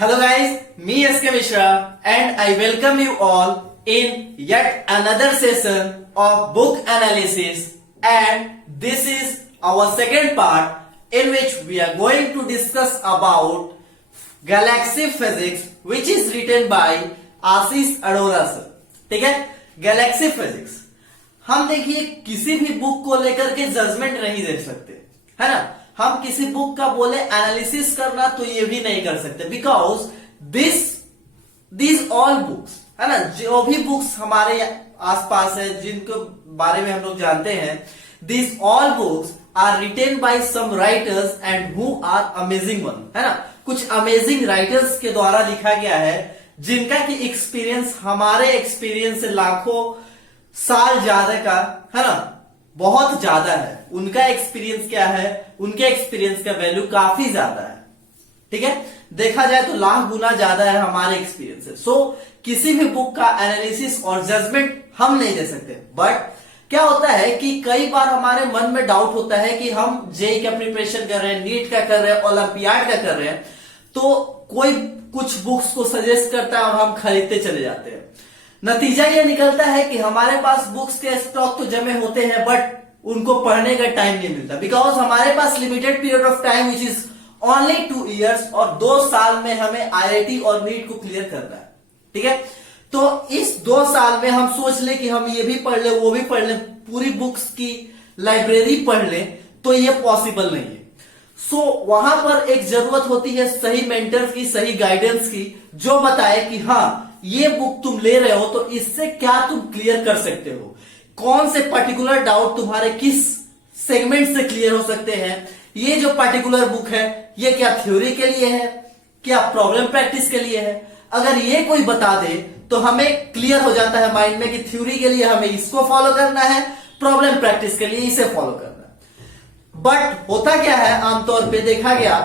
Hello guys, me SK Mishra and I welcome you all in yet another session of book analysis, and this is our second part in which we are going to discuss about Galaxy Physics which is written by Ashish Arora sir. ठीक है, Galaxy physics हम देखिए किसी भी book को लेकर के judgement नहीं दे सकते, है ना। हम किसी बुक का बोले एनालिसिस करना तो ये भी नहीं कर सकते, बिकॉज दिस ऑल बुक्स, है ना, जो भी बुक्स हमारे आसपास है जिनको बारे में हम लोग जानते हैं, this all books are written by some writers and who are amazing one, है ना। कुछ अमेजिंग राइटर्स के द्वारा लिखा गया है जिनका की एक्सपीरियंस हमारे एक्सपीरियंस से लाखों साल ज्यादा का, है ना, बहुत ज्यादा है। उनका एक्सपीरियंस क्या है, उनके एक्सपीरियंस का वैल्यू काफी ज्यादा है। ठीक है, देखा जाए तो लाख गुना ज्यादा है हमारे एक्सपीरियंस से। सो किसी भी बुक का एनालिसिस और जजमेंट हम नहीं दे सकते। बट क्या होता है कि कई बार हमारे मन में डाउट होता है कि हम जेई का प्रिपरेशन कर रहे हैं, नीट का कर रहे हैं, ओलंपियाड का कर रहे हैं, तो कोई कुछ बुक्स को सजेस्ट करता है और हम खरीदते चले जाते हैं। नतीजा यह निकलता है कि हमारे पास बुक्स के स्टॉक तो जमे होते हैं बट उनको पढ़ने का टाइम नहीं मिलता, बिकॉज हमारे पास limited period of time which is only 2 years और 2 साल में हमें आईआईटी और नीट को क्लियर करना है। ठीक है, तो इस 2 साल में हम सोच ले कि हम ये भी पढ़ ले वो भी पढ़ ले, पूरी बुक्स की लाइब्रेरी पढ़ ले, तो ये पॉसिबल नहीं है। सो वहां पर एक जरूरत होती है सही मेंटर की, सही गाइडेंस की, जो बताए कि हाँ ये बुक तुम ले रहे हो तो इससे क्या तुम क्लियर कर सकते हो, कौन से पर्टिकुलर डाउट तुम्हारे किस सेगमेंट से क्लियर हो सकते हैं। ये जो पर्टिकुलर बुक है ये क्या थ्योरी के लिए है, क्या प्रॉब्लम प्रैक्टिस के लिए है। अगर ये कोई बता दे तो हमें क्लियर हो जाता है माइंड में कि थ्योरी के लिए हमें इसको फॉलो करना है, प्रॉब्लम प्रैक्टिस के लिए इसे फॉलो करना है। बट होता क्या है, आमतौर पे देखा गया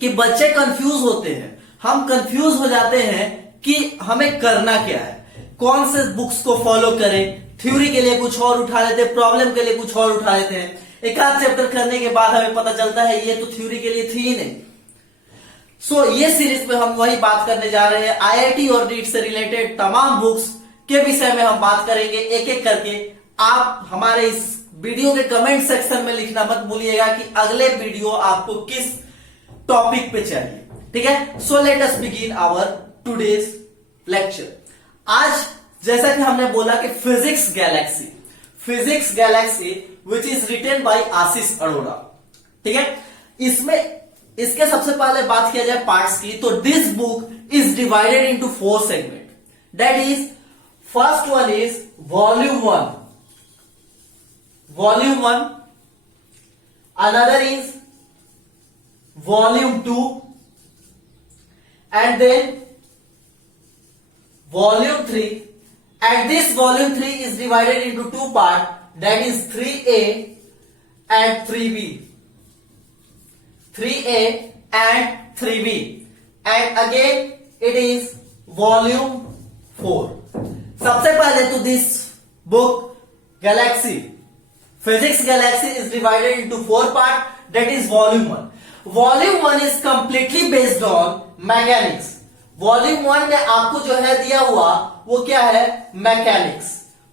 कि बच्चे कंफ्यूज होते हैं, हम कंफ्यूज हो जाते हैं कि हमें करना क्या है, कौन से बुक्स को फॉलो करें। थ्योरी के लिए कुछ और उठा लेते हैं, प्रॉब्लम के लिए कुछ और उठा लेते हैं। एक आध चैप्टर करने के बाद हमें पता चलता है ये तो थ्योरी के लिए थी ही नहीं। सो ये सीरीज में हम वही बात करने जा रहे हैं, आईआईटी और नीट से रिलेटेड तमाम बुक्स के विषय में हम बात करेंगे एक एक करके। आप हमारे इस वीडियो के कमेंट सेक्शन में लिखना मत भूलिएगा कि अगले वीडियो आपको किस टॉपिक पे चाहिए। ठीक है, so let us begin our today's lecture. आज जैसा कि हमने बोला कि physics galaxy which is written by Ashish Arora. ठीक है, इसमें इसके सबसे पहले बात किया जाए पार्ट्स की, तो this book is divided into 4 segment. That is, first one is volume 1, another is volume 2, and then volume 3, and this volume 3 is divided into 2 parts, that is 3A and 3B, 3A and 3B, and again it is volume 4. सबसे पहले तो this book Physics Galaxy is divided into 4 parts, that is volume 1. Volume 1 is completely based on mechanics. Volume 1 में आपको जो है दिया हुआ वो क्या है, मैकेनिक्स।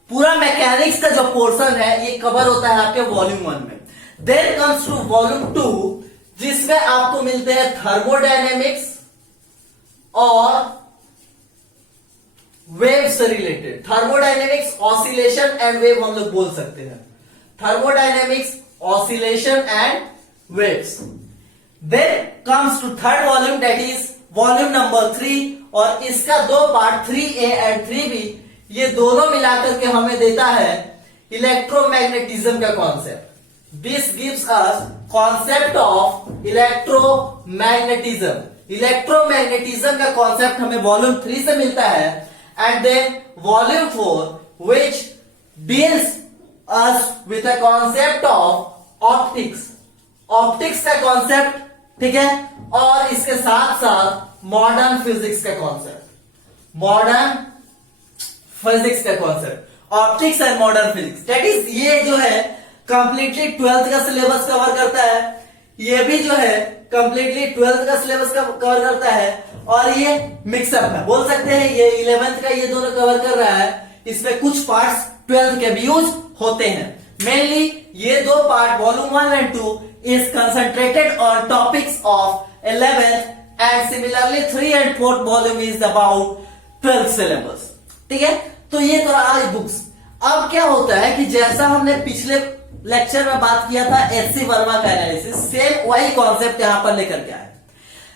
पूरा मैकेनिक्स का जो पोर्शन है ये कवर होता है आपके वॉल्यूम 1 में। देन कम्स टू वॉल्यूम 2 जिसमें आपको मिलते हैं थर्मोडायनेमिक्स और वेव से related. Thermodynamics, oscillation and wave हम लोग बोल सकते हैं। Thermodynamics, oscillation and waves. Then comes to third volume, that is volume number 3, और इसका 2 पार्ट 3A एंड 3B, ये दोनों मिलाकर के हमें देता है इलेक्ट्रोमैग्नेटिज्म का concept. This gives us concept of electromagnetism. Electromagnetism का कॉन्सेप्ट हमें वॉल्यूम 3 से मिलता है। And then volume 4 which deals us with a concept of optics का कॉन्सेप्ट। ठीक है, और इसके साथ साथ मॉडर्न फिजिक्स का concept, optics and modern physics. That is, ये जो है कंप्लीटली 12th का सिलेबस कवर करता है। ये भी जो है कंप्लीटली 12th का सिलेबस का कवर करता है, और ये मिक्सअप है, बोल सकते हैं ये 11th का ये दोनों कवर कर रहा है। इसमें कुछ पार्ट्स 12th के भी यूज होते हैं। मेनली ये दो part volume 1 and 2 is concentrated on topics of 11th, and similarly 3 and 4th volume is about 12th syllabus. ठीक है, तो ये तो रहा बुक्स। अब क्या होता है कि जैसा हमने पिछले लेक्चर में बात किया था एचसी वर्मा का एनालिसिस, सेम वही कॉन्सेप्ट यहां पर लेकर के आए।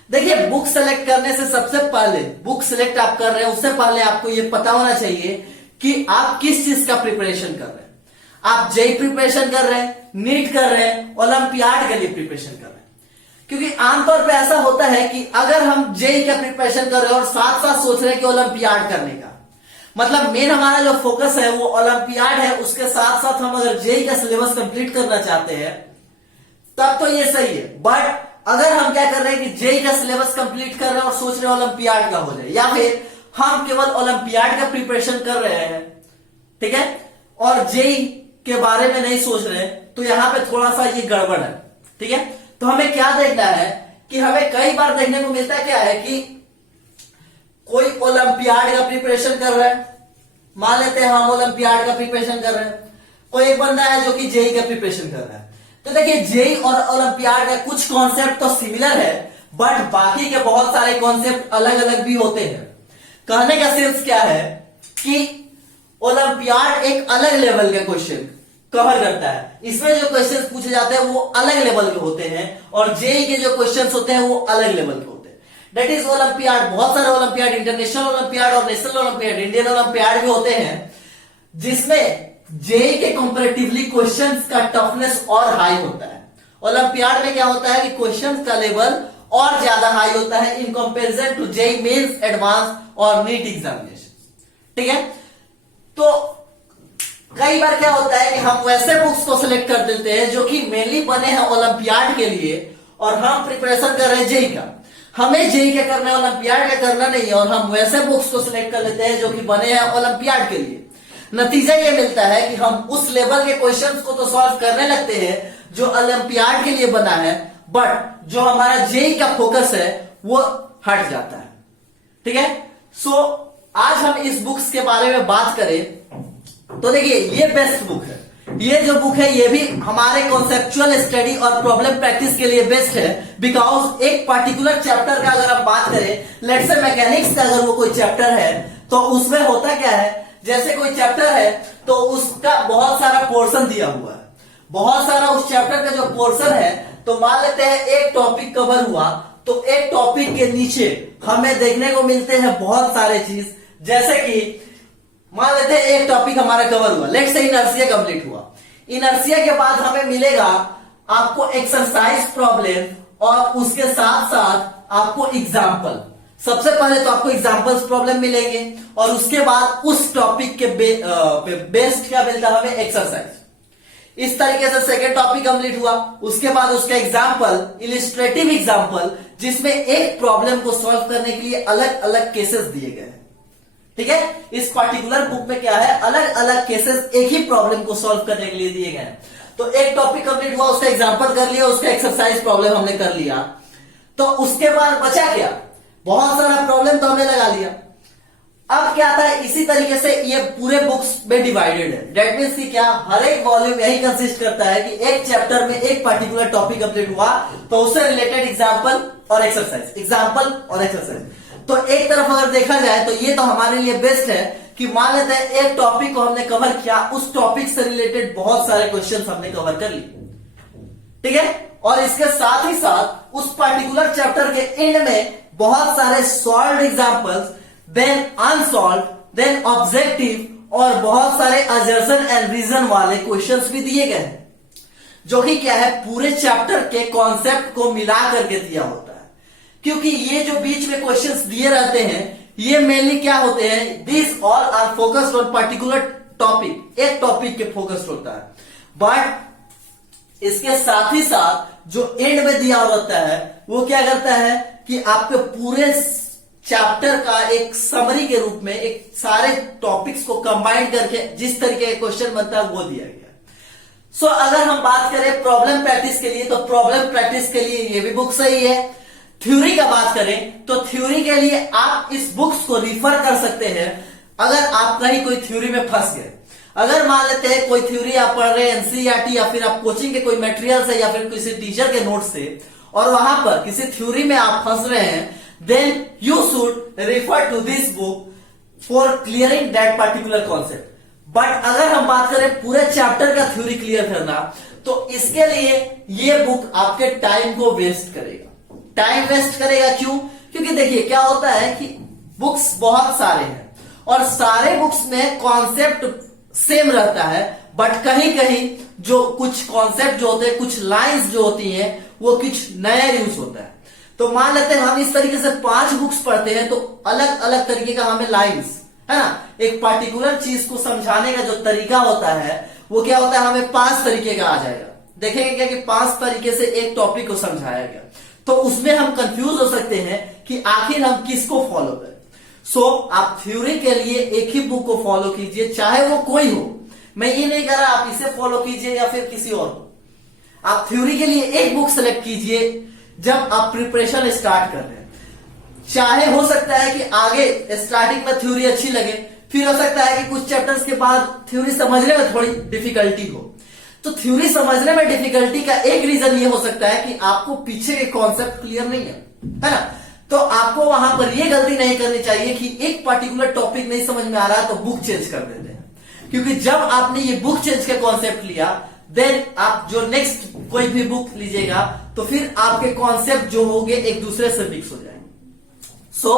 देखिए, बुक सेलेक्ट करने से सबसे पहले, बुक सेलेक्ट आप कर रहे हैं उससे पहले आपको ये पता होना चाहिए कि आप किस चीज का प्रिपरेशन कर रहे हैं। आप जेई प्रिपरेशन कर रहे हैं, नीट कर रहे हैं, ओलंपियाड के लिए प्रिपरेशन कर रहे हैं। क्योंकि आमतौर पे ऐसा होता है कि अगर हम जेई का प्रिपरेशन कर रहे हैं और साथ साथ सोच रहे हैं कि ओलंपियाड करने का, मतलब मेन हमारा जो फोकस है वो ओलंपियाड है, उसके साथ साथ हम अगर जेई का सिलेबस कंप्लीट करना चाहते हैं तब तो ये सही है। बट अगर हम क्या कर रहे हैं कि जेई का सिलेबस कंप्लीट कर रहे हैं और सोच रहे हैं ओलंपियाड का हो जाए, या फिर हम केवल ओलंपियाड का प्रिपरेशन कर रहे हैं, ठीक है, और जेई के बारे में नहीं सोच रहे हैं, तो यहां पे थोड़ा सा ये गड़बड़ है। ठीक है, तो हमें क्या देखना है कि हमें कई बार देखने को मिलता क्या है कि कोई ओलंपियाड का प्रिपरेशन कर रहा है, मान लेते हैं हम ओलंपियाड का प्रिपरेशन कर रहे हैं, कोई एक बंदा है जो कि जेई का प्रिपरेशन कर रहा है। तो देखिए, जेई और ओलंपियाड का कुछ कॉन्सेप्ट तो सिमिलर है, बट बाकी के बहुत सारे कॉन्सेप्ट अलग अलग भी होते हैं। कहने का सेंस क्या है कि ओलंपियाड एक अलग लेवल के क्वेश्चन कवर करता है, इसमें जो क्वेश्चन पूछे जाते हैं वो अलग लेवल के होते हैं, और जेई के जो क्वेश्चन होते हैं वो अलग लेवल के होते हैं। दैट इज ओलंपियाड, बहुत सारे ओलंपियाड, इंटरनेशनल ओलंपियाड और नेशनल ओलंपियाड, इंडियन ओलंपियाड भी होते हैं, जिसमें जेई के कंपैरेटिवली क्वेश्चंस का टफनेस और हाई होता है। ओलंपियाड में क्या होता है कि क्वेश्चंस का लेवल और ज्यादा हाई होता है in comparison to JEE Mains, advance और नीट एग्जामिनेशन। ठीक है, तो कई बार क्या होता है कि हम वैसे बुक्स को सिलेक्ट कर देते हैं जो कि मेनली बने हैं ओलंपियाड के लिए, और हम प्रिपरेशन कर रहे हैं जेई का। हमें जेई का करना है, ओलंपियाड का करना नहीं है, और हम वैसे बुक्स को सिलेक्ट कर लेते हैं जो कि बने हैं ओलंपियाड के लिए। नतीजा ये मिलता है कि हम उस लेवल के क्वेश्चंस को तो सॉल्व करने लगते हैं जो ओलंपियाड के लिए बना है, बट जो हमारा जेई का फोकस है वो हट जाता है। ठीक है, सो आज हम इस बुक्स के बारे में बात करें तो देखिए, ये बेस्ट बुक है। ये जो बुक है ये भी हमारे कॉन्सेप्चुअल स्टडी और प्रॉब्लम प्रैक्टिस के लिए बेस्ट है, बिकॉज एक पर्टिकुलर चैप्टर का अगर हम बात करें, लेट्स से मैकेनिक्स का अगर वो कोई चैप्टर है, तो उसमें होता क्या है, जैसे कोई चैप्टर है तो उसका बहुत सारा पोर्शन दिया हुआ है, बहुत सारा उस चैप्टर का जो पोर्शन है, तो मान लेते हैं एक टॉपिक कवर हुआ, तो एक टॉपिक के नीचे हमें देखने को मिलते हैं बहुत सारे चीज, जैसे कि मान लेते हैं एक टॉपिक हमारा कवर हुआ, लेट्स से इनर्शिया कंप्लीट हुआ। इनर्शिया के बाद हमें मिलेगा आपको एक्सरसाइज प्रॉब्लम, और उसके साथ साथ आपको एग्जाम्पल। सबसे पहले तो आपको एग्जाम्पल्स प्रॉब्लम मिलेंगे, और उसके बाद उस टॉपिक के बेस्ड क्या मिलता है हमें, एक्सरसाइज। इस तरीके से सेकेंड टॉपिक कंप्लीट हुआ, उसके बाद उसका एग्जाम्पल, इलिस्ट्रेटिव एग्जाम्पल, जिसमें एक प्रॉब्लम को सॉल्व करने के लिए अलग अलग केसेस दिए गए हैं। ठीक है, इस पर्टिकुलर बुक में क्या है, अलग अलग केसेस एक ही प्रॉब्लम को सॉल्व करने के लिए दिए गए हैं। तो एक टॉपिक कंप्लीट हुआ, उसका एग्जांपल कर लिया, उसका एक्सरसाइज प्रॉब्लम हमने कर लिया, तो उसके बाद बचा क्या, बहुत सारा प्रॉब्लम तो हमने लगा लिया। अब क्या आता है, इसी तरीके से ये पूरे बुक्स में डिवाइडेड है। दैट मीन्स कि क्या, हर एक वॉल्यूम यही कंसिस्ट करता है कि एक चैप्टर में एक पर्टिकुलर टॉपिक कंप्लीट हुआ तो उससे रिलेटेड एग्जाम्पल और एक्सरसाइज, एग्जाम्पल और एक्सरसाइज। तो एक तरफ अगर देखा जाए तो ये तो हमारे लिए बेस्ट है कि मान लेते हैं एक टॉपिक को हमने कवर किया, उस टॉपिक से रिलेटेड बहुत सारे क्वेश्चंस हमने कवर कर लिए। ठीक है, और इसके साथ ही साथ उस पर्टिकुलर चैप्टर के एंड में बहुत सारे solved examples, then unsolved, then objective, और बहुत सारे असर्शन एंड रीजन वाले क्वेश्चंस भी दिए गए हैं, जो कि क्या है, पूरे चैप्टर के कॉन्सेप्ट को मिला करके दिया होता है। क्योंकि ये जो बीच में क्वेश्चंस दिए रहते हैं, ये मेनली क्या होते हैं, this all are focused on particular topic, एक टॉपिक के फोकस्ड होता है। बट इसके साथ ही साथ जो एंड में दिया होता है वो क्या करता है कि आपके पूरे चैप्टर का एक समरी के रूप में एक सारे टॉपिक्स को कंबाइन करके जिस तरीके का क्वेश्चन बनता है वो दिया गया। सो अगर हम बात करें प्रॉब्लम प्रैक्टिस के लिए, तो प्रॉब्लम प्रैक्टिस के लिए ये भी बुक सही है। थ्योरी का बात करें तो थ्योरी के लिए आप इस बुक्स को रिफर कर सकते हैं अगर आप कहीं कोई थ्योरी में फंस गए। अगर मान लेते हैं कोई थ्योरी आप पढ़ रहे हैं एनसीईआरटी या फिर आप कोचिंग के कोई मटेरियल से या फिर किसी टीचर के नोट से, और वहां पर किसी थ्योरी में आप फंस रहे हैं, then you should refer to this book for clearing that particular concept. But अगर हम बात करें पूरे चैप्टर का थ्योरी क्लियर करना, तो इसके लिए ये बुक आपके टाइम को वेस्ट करेगा। टाइम वेस्ट करेगा क्यों? क्योंकि देखिए क्या होता है कि बुक्स बहुत सारे हैं और सारे बुक्स में कॉन्सेप्ट सेम रहता है, बट कहीं कहीं जो कुछ कॉन्सेप्ट जो होते हैं, कुछ लाइंस जो होती हैं, वो कुछ नया यूज होता है। तो मान लेते हैं हम इस तरीके से 5 बुक्स पढ़ते हैं, तो अलग अलग तरीके का हमें लाइंस है ना, एक पार्टिकुलर चीज को समझाने का जो तरीका होता है वो क्या होता है, हमें 5 तरीके का आ जाएगा। देखेंगे क्या कि 5 तरीके से एक टॉपिक को समझाया गया, तो उसमें हम कंफ्यूज हो सकते हैं कि आखिर हम किसको फॉलो करें। सो आप थ्योरी के लिए एक ही बुक को फॉलो कीजिए, चाहे वो कोई हो। मैं ये नहीं कह रहा आप इसे फॉलो कीजिए या फिर किसी और को। आप थ्योरी के लिए एक बुक सेलेक्ट कीजिए जब आप प्रिपरेशन स्टार्ट कर रहे हैं। चाहे हो सकता है कि आगे स्टार्टिंग में थ्योरी अच्छी लगे, फिर हो सकता है कि कुछ चैप्टर्स के बाद थ्योरी समझने में थोड़ी डिफिकल्टी हो। तो थ्योरी समझने में डिफिकल्टी का एक रीजन ये हो सकता है कि आपको पीछे के कॉन्सेप्ट क्लियर नहीं है ना। तो आपको वहां पर ये गलती नहीं करनी चाहिए कि एक पर्टिकुलर टॉपिक नहीं समझ में आ रहा तो बुक चेंज कर देते हैं, क्योंकि जब आपने ये बुक चेंज का कॉन्सेप्ट लिया, देन आप जो नेक्स्ट कोई भी बुक लीजिएगा तो फिर आपके कॉन्सेप्ट जो होंगे एक दूसरे से मिक्स हो जाएंगे। सो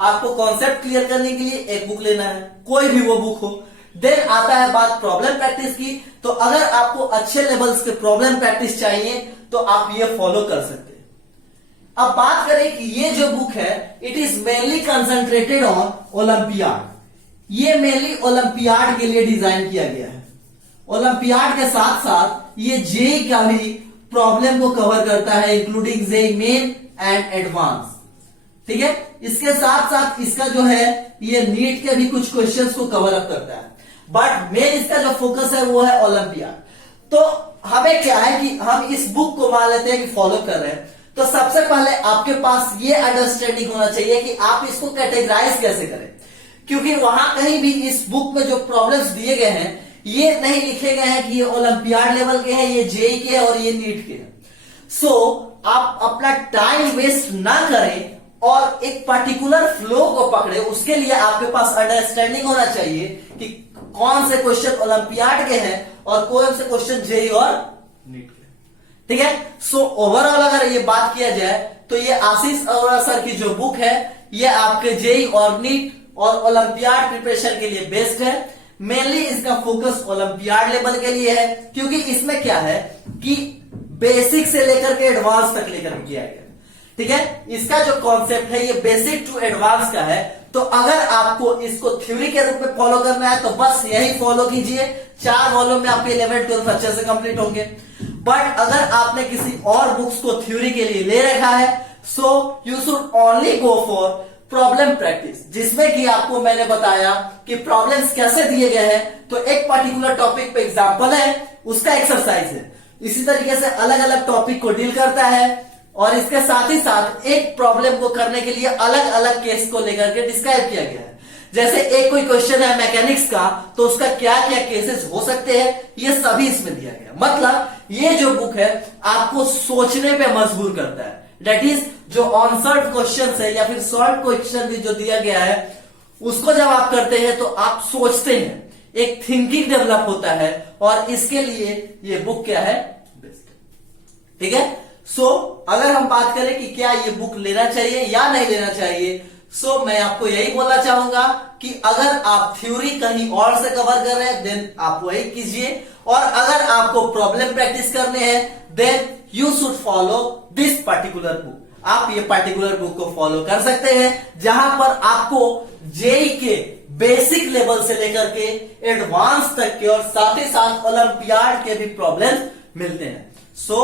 आपको कॉन्सेप्ट क्लियर करने के लिए एक बुक लेना है, कोई भी वो बुक हो। देन आता है बात प्रॉब्लम प्रैक्टिस की। तो अगर आपको अच्छे लेवल्स के प्रॉब्लम प्रैक्टिस चाहिए तो आप ये फॉलो कर सकते हैं। अब बात करें कि ये जो बुक है, it is mainly concentrated on olympiad. ये मेनली ओलंपियाड के लिए डिजाइन किया गया है। ओलंपियाड के साथ साथ ये जेई का भी प्रॉब्लम को कवर करता है, including JEE Main and advance. ठीक है, इसके साथ साथ इसका जो है ये नीट के भी कुछ क्वेश्चंस को कवर अप करता है, बट मेन इसका जो फोकस है वो है ओलंपियाड। तो हमें क्या है कि हम इस बुक को मान लेते हैं कि फॉलो कर रहे हैं, तो सबसे पहले आपके पास ये अंडरस्टैंडिंग होना चाहिए कि आप इसको कैटेगराइज कैसे करें, क्योंकि वहां कहीं भी इस बुक में जो प्रॉब्लम्स दिए गए हैं ये नहीं लिखे गए हैं कि ये ओलंपियाड लेवल के हैं, ये जेई के हैं और ये नीट के हैं। सो आप अपना टाइम वेस्ट ना करें और एक पर्टिकुलर फ्लो को पकड़े। उसके लिए आपके पास अंडरस्टैंडिंग होना चाहिए कि कौन से क्वेश्चन ओलंपियाड के हैं और कौन से क्वेश्चन जेई और नीट के। ठीक है, सो ओवरऑल अगर ये बात किया जाए तो ये आशीष अरोड़ा सर की जो बुक है ये आपके जेई और नीट और ओलंपियाड प्रिपरेशन के लिए बेस्ट है। मेनली इसका फोकस ओलंपियाड लेवल के लिए है, क्योंकि इसमें क्या है कि बेसिक से लेकर के एडवांस तक लेकर किया गया। ठीक है, इसका जो कॉन्सेप्ट है ये बेसिक टू एडवांस का है। तो अगर आपको इसको थ्योरी के रूप में फॉलो करना है तो बस यही फॉलो कीजिए। 4 वॉल्यूम में आपके 11th 12th अच्छे से कंप्लीट होंगे। बट अगर आपने किसी और बुक्स को थ्योरी के लिए ले रखा है, so you should only go for problem practice, जिसमें कि आपको मैंने बताया कि प्रॉब्लम्स कैसे दिए गए हैं। तो एक पर्टिकुलर टॉपिक पे एग्जांपल है, उसका एक्सरसाइज है। इसी तरीके से अलग अलग टॉपिक को डील करता है और इसके साथ ही साथ एक प्रॉब्लम को करने के लिए अलग अलग केस को लेकर के डिस्क्राइब किया गया है। जैसे एक कोई क्वेश्चन है मैकेनिक्स का, तो उसका क्या क्या केसेस हो सकते हैं ये सभी इसमें दिया गया। मतलब ये जो बुक है आपको सोचने पे मजबूर करता है। दैट इज जो आंसर्ड क्वेश्चन है या फिर सॉल्व क्वेश्चन भी जो दिया गया है उसको जब आप करते हैं तो आप सोचते हैं, एक थिंकिंग डेवलप होता है, और इसके लिए ये बुक क्या है, बेस्ट। ठीक है, सो अगर हम बात करें कि क्या ये बुक लेना चाहिए या नहीं लेना चाहिए, सो मैं आपको यही बोलना चाहूंगा कि अगर आप थ्योरी कहीं और से कवर कर रहे हैं देन आप वही कीजिए, और अगर आपको प्रॉब्लम प्रैक्टिस करने हैं then you should follow this particular book. आप ये पर्टिकुलर बुक को फॉलो कर सकते हैं जहां पर आपको जेई के बेसिक लेवल से लेकर के एडवांस तक के और साथ ही साथ ओलंपियाड के भी प्रॉब्लम मिलते हैं। सो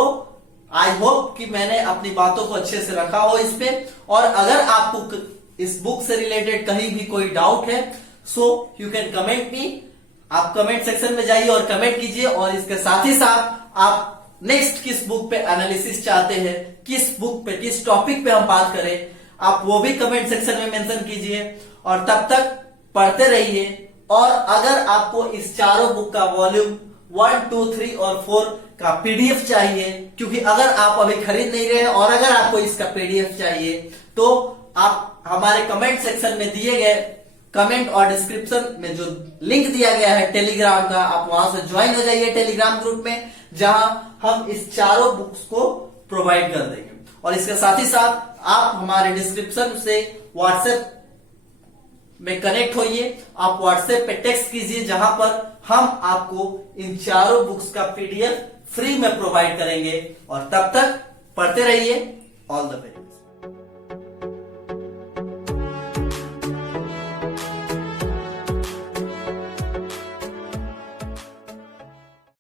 आई होप कि मैंने अपनी बातों को अच्छे से रखा हो इस पे, और अगर आपको इस बुक से रिलेटेड कहीं भी कोई डाउट है so you can comment me आप कमेंट सेक्शन में जाइए और कमेंट कीजिए, और इसके साथ ही साथ आप नेक्स्ट किस बुक पे एनालिसिस चाहते हैं, किस बुक पे, किस टॉपिक पे हम बात करें, आप वो भी कमेंट सेक्शन में मेंशन कीजिए। और तब तक पढ़ते रहिए। और अगर आपको इस चारों बुक का वॉल्यूम 1, 2, 3 और 4 का पीडीएफ चाहिए, क्योंकि अगर आप अभी खरीद नहीं रहे हैं और अगर आपको इसका पीडीएफ चाहिए तो आप हमारे कमेंट सेक्शन में दिए गए कमेंट और डिस्क्रिप्शन में जो लिंक दिया गया है टेलीग्राम का, आप वहां से ज्वाइन हो जाइए टेलीग्राम ग्रुप में, जहां हम इस चारों बुक्स को प्रोवाइड कर देंगे। और इसके साथ ही साथ आप हमारे डिस्क्रिप्शन से व्हाट्सएप में कनेक्ट होइए, आप व्हाट्सएप पे टेक्स्ट कीजिए, जहां पर हम आपको इन चारों बुक्स का पीडीएफ फ्री में प्रोवाइड करेंगे। और तब तक पढ़ते रहिए। All the best.